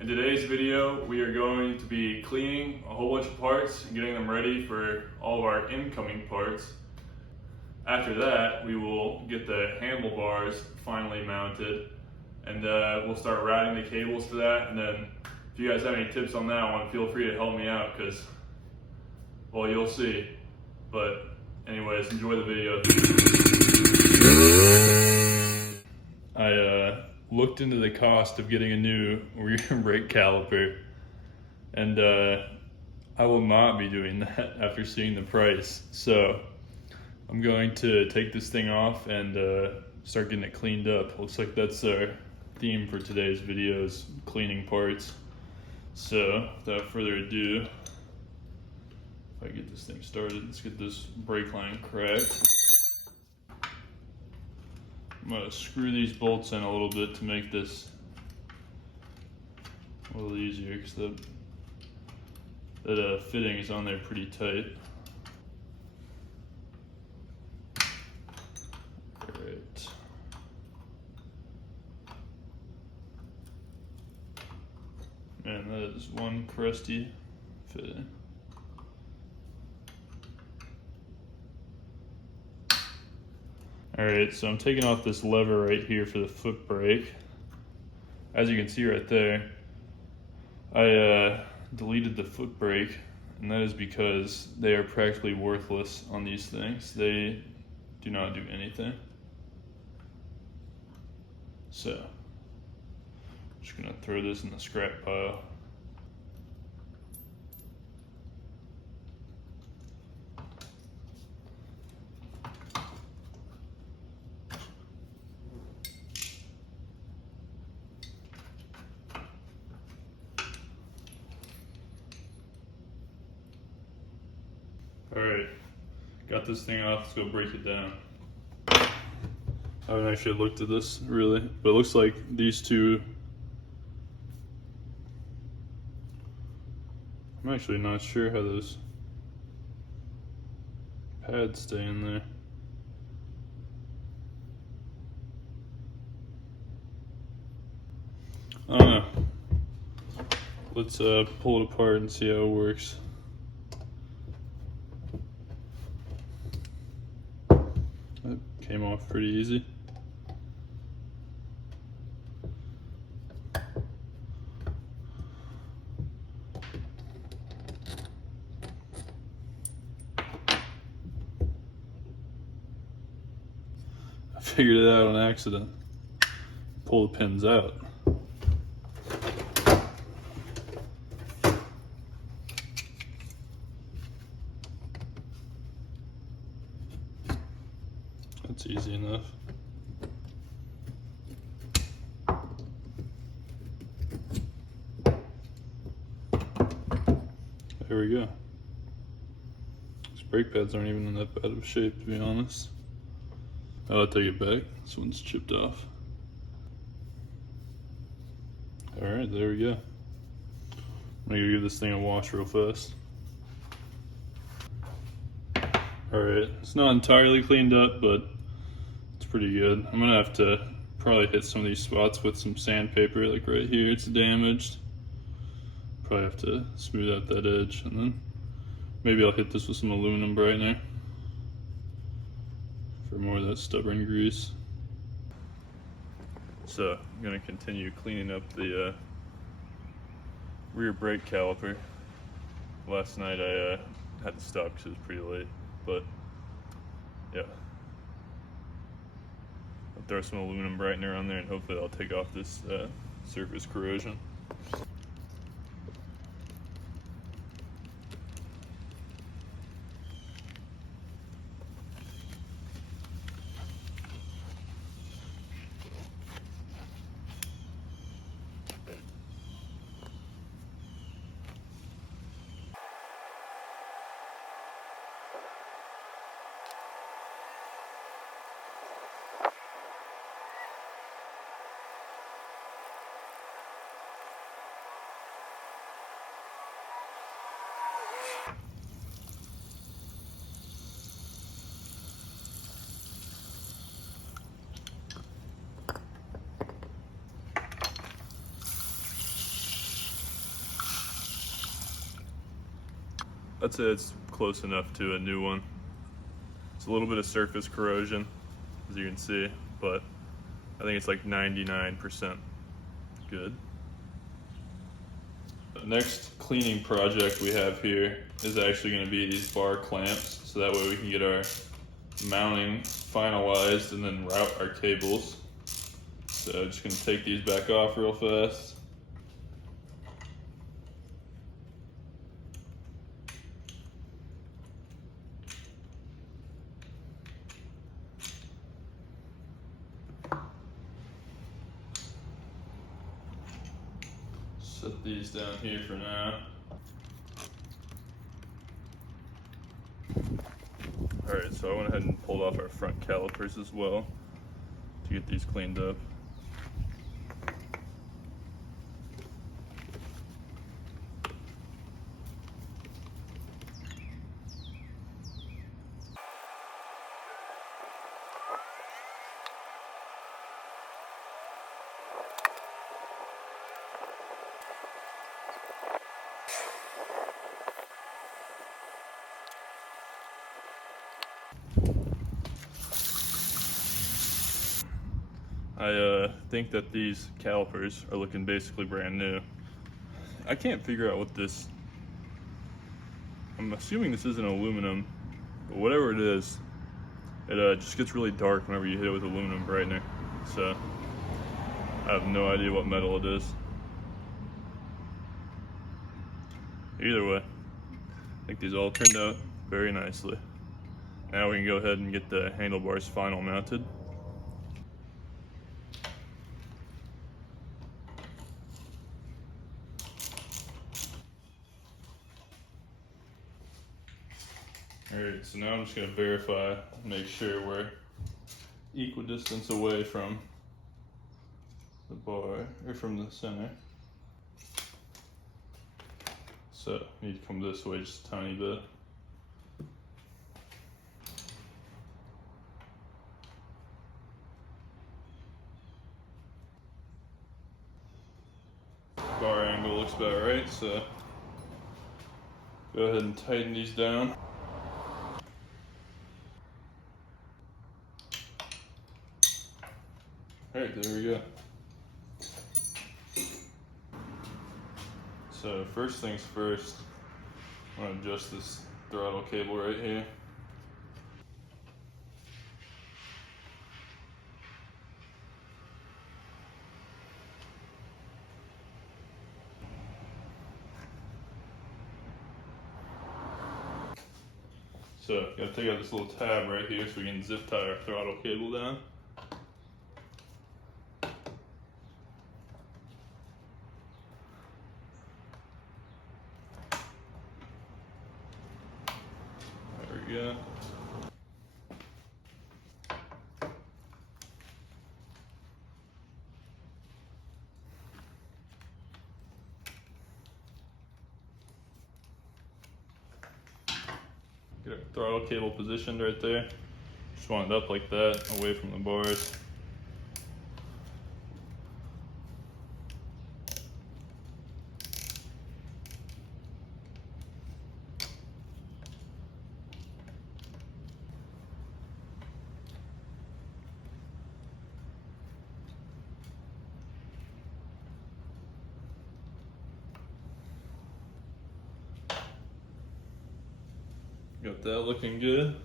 In today's video, we are going to be cleaning a whole bunch of parts and getting them ready for all of our incoming parts. After that, we will get the handlebars finally mounted, and we'll start routing the cables to that. And then if you guys have any tips on that one, feel free to help me out because, well, you'll see. But anyways, enjoy the video. I looked into the cost of getting a new rear brake caliper, and I will not be doing that after seeing the price. So I'm going to take this thing off and start getting it cleaned up. Looks like that's our theme for today's video, is cleaning parts. So without further ado, if I get this thing started, let's get this brake line cracked. I'm going to screw these bolts in a little bit to make this a little easier, because that fitting is on there pretty tight. Alright. Man, that is one crusty fitting. Alright, so I'm taking off this lever right here for the foot brake. As you can see right there, I deleted the foot brake, and that is because they are practically worthless on these things. They do not do anything. So, I'm just gonna throw this in the scrap pile. Alright, got this thing off, let's go break it down. I haven't actually looked at this really, but it looks like these two, I'm actually not sure how those pads stay in there. I don't know. Let's pull it apart and see how it works. That came off pretty easy. I figured it out on accident. Pull the pins out. That's easy enough. There we go. These brake pads aren't even in that bad of shape, to be honest. I'll take it back. This one's chipped off. Alright, there we go. I'm gonna give this thing a wash real fast. Alright, it's not entirely cleaned up, but it's pretty good. I'm gonna have to probably hit some of these spots with some sandpaper, like right here, it's damaged. Probably have to smooth out that edge, and then maybe I'll hit this with some aluminum brightener for more of that stubborn grease. So I'm gonna continue cleaning up the rear brake caliper. Last night I had to stop because it was pretty late, but yeah. I'll throw some aluminum brightener on there and hopefully I'll take off this surface corrosion. I'd say it's close enough to a new one. It's a little bit of surface corrosion, as you can see, but I think it's like 99% good. The next cleaning project we have here is actually going to be these bar clamps, so that way we can get our mounting finalized and then route our cables. So I'm just going to take these back off real fast. Set these down here for now. Alright, so I went ahead and pulled off our front calipers as well to get these cleaned up. I think that these calipers are looking basically brand new. I can't figure out what this, I'm assuming this isn't aluminum, but whatever it is, it just gets really dark whenever you hit it with aluminum brightener. So I have no idea what metal it is. Either way, I think these all turned out very nicely. Now we can go ahead and get the handlebars final mounted. Alright, so now I'm just going to verify, make sure we're equidistance away from the bar, or from the center. So, need to come this way just a tiny bit. Bar angle looks about right, so go ahead and tighten these down. Alright, there we go. So first things first, I'm going to adjust this throttle cable right here. So, gotta take out this little tab right here so we can zip tie our throttle cable down. There we go. Get our throttle cable positioned right there. Just want it up like that, away from the bars. Got that looking good.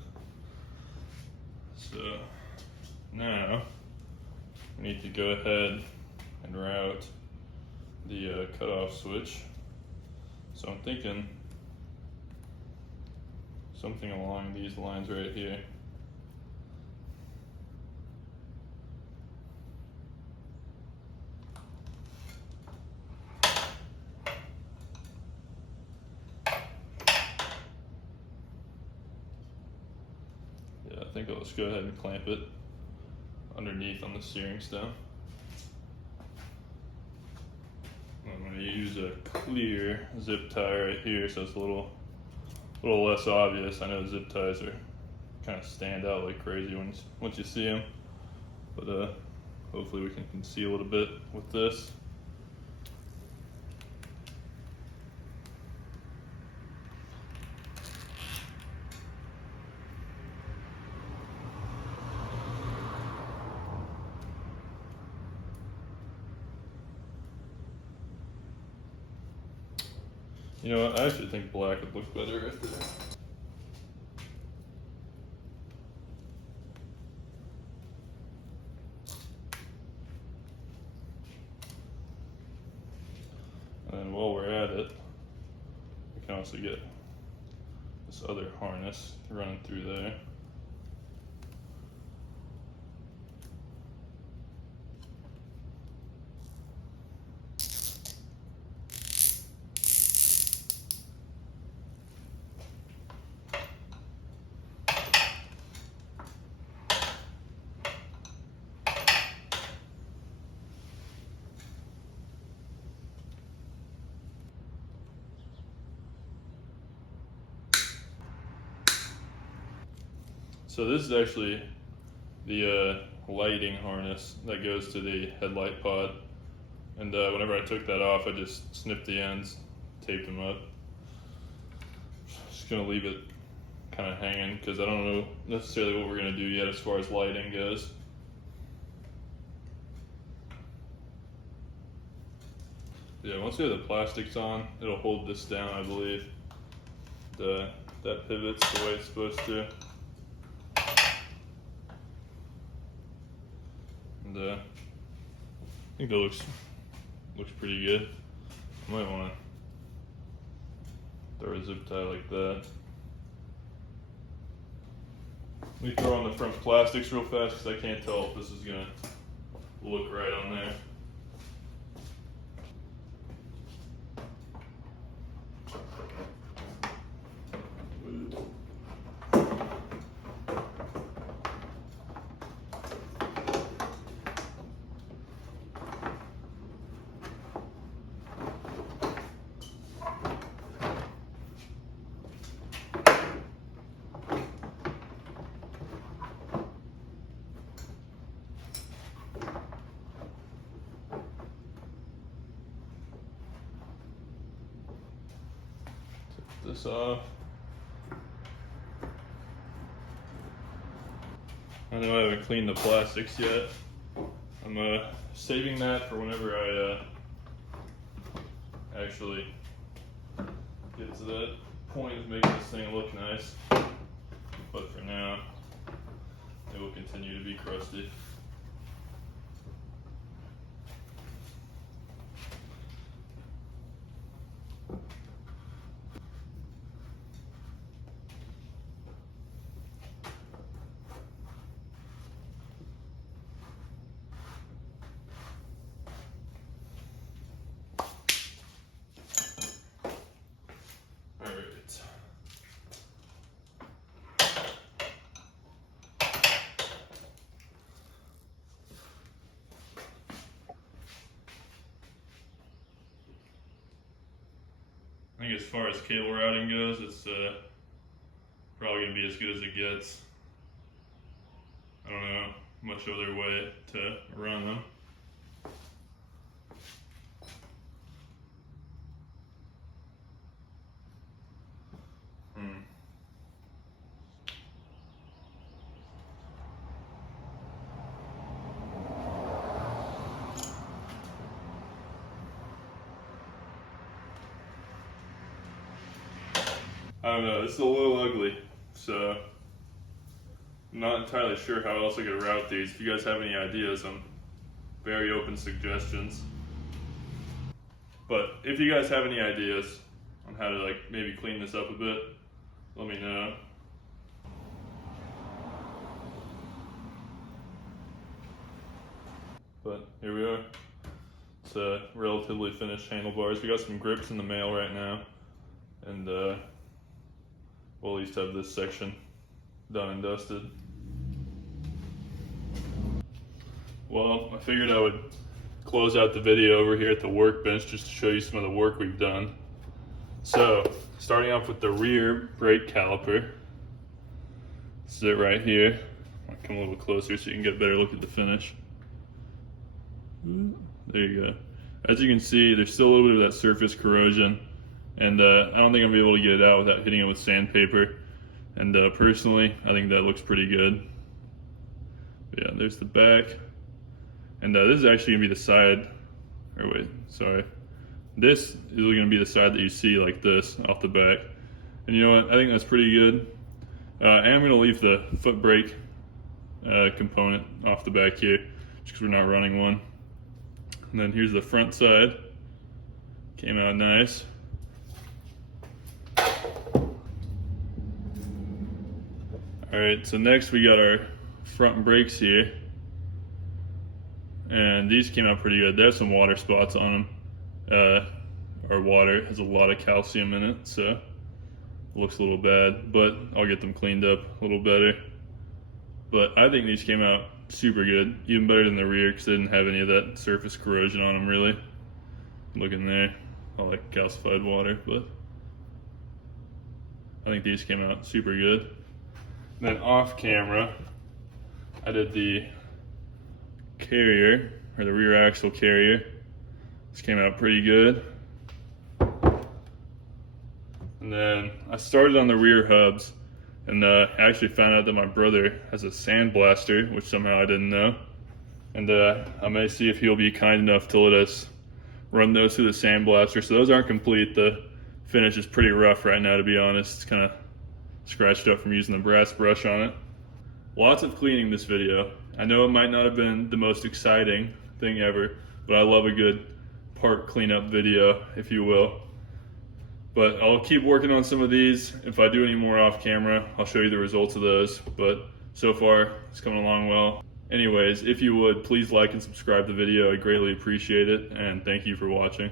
So now we need to go ahead and route the cutoff switch. So I'm thinking something along these lines right here. I think I'll just go ahead and clamp it underneath on the steering stem. I'm going to use a clear zip tie right here so it's a little less obvious. I know zip ties are kind of stand out like crazy once you see them, but hopefully we can conceal it a bit with this. You know what, I actually think black would look better right there. And then while we're at it, we can also get this other harness running through there. So this is actually the lighting harness that goes to the headlight pod. And whenever I took that off, I just snipped the ends, taped them up. Just gonna leave it kind of hanging because I don't know necessarily what we're gonna do yet as far as lighting goes. Yeah, once we have the plastics on, it'll hold this down, I believe. That pivots the way it's supposed to. And I think that looks pretty good. I might want to throw a zip tie like that. Let me throw on the front plastics real fast because I can't tell if this is gonna look right on there. This off. I know I haven't cleaned the plastics yet. I'm saving that for whenever I actually get to that point of making this thing look nice. But for now, it will continue to be crusty. I think as far as cable routing goes, it's probably going to be as good as it gets. I don't know much other way to run them. I don't know, it's a little ugly, so I'm not entirely sure how else I could route these. If you guys have any ideas, I'm very open to suggestions. But if you guys have any ideas on how to maybe clean this up a bit, let me know. But here we are. It's relatively finished handlebars. We got some grips in the mail right now, and we'll at least have this section done and dusted. Well, I figured I would close out the video over here at the workbench just to show you some of the work we've done. So, starting off with the rear brake caliper. This is it right here. I'll come a little closer so you can get a better look at the finish. There you go. As you can see, there's still a little bit of that surface corrosion, and I don't think I'll be able to get it out without hitting it with sandpaper. And personally, I think that looks pretty good. But yeah, there's the back. And this is actually gonna be the side, or wait, sorry. This is going to be the side that you see like this off the back. And you know what? I think that's pretty good. And I'm going to leave the foot brake component off the back here, just because we're not running one. And then here's the front side. Came out nice. Alright, so next we got our front brakes here. And these came out pretty good. There's some water spots on them. Our water has a lot of calcium in it, so it looks a little bad, but I'll get them cleaned up a little better. But I think these came out super good, even better than the rear, because they didn't have any of that surface corrosion on them really. Look in there, all that calcified water, but I think these came out super good. And then off camera, I did the carrier, or the rear axle carrier. This came out pretty good. And then I started on the rear hubs, and I actually found out that my brother has a sandblaster, which somehow I didn't know. And I may see if he'll be kind enough to let us run those through the sandblaster. So those aren't complete. The finish is pretty rough right now, to be honest. It's kind of scratched up from using the brass brush on it. Lots of cleaning this video. I know it might not have been the most exciting thing ever, but I love a good part cleanup video, if you will. But I'll keep working on some of these. If I do any more off camera, I'll show you the results of those. But so far, it's coming along well. Anyways, if you would, please like and subscribe the video. I greatly appreciate it, and thank you for watching.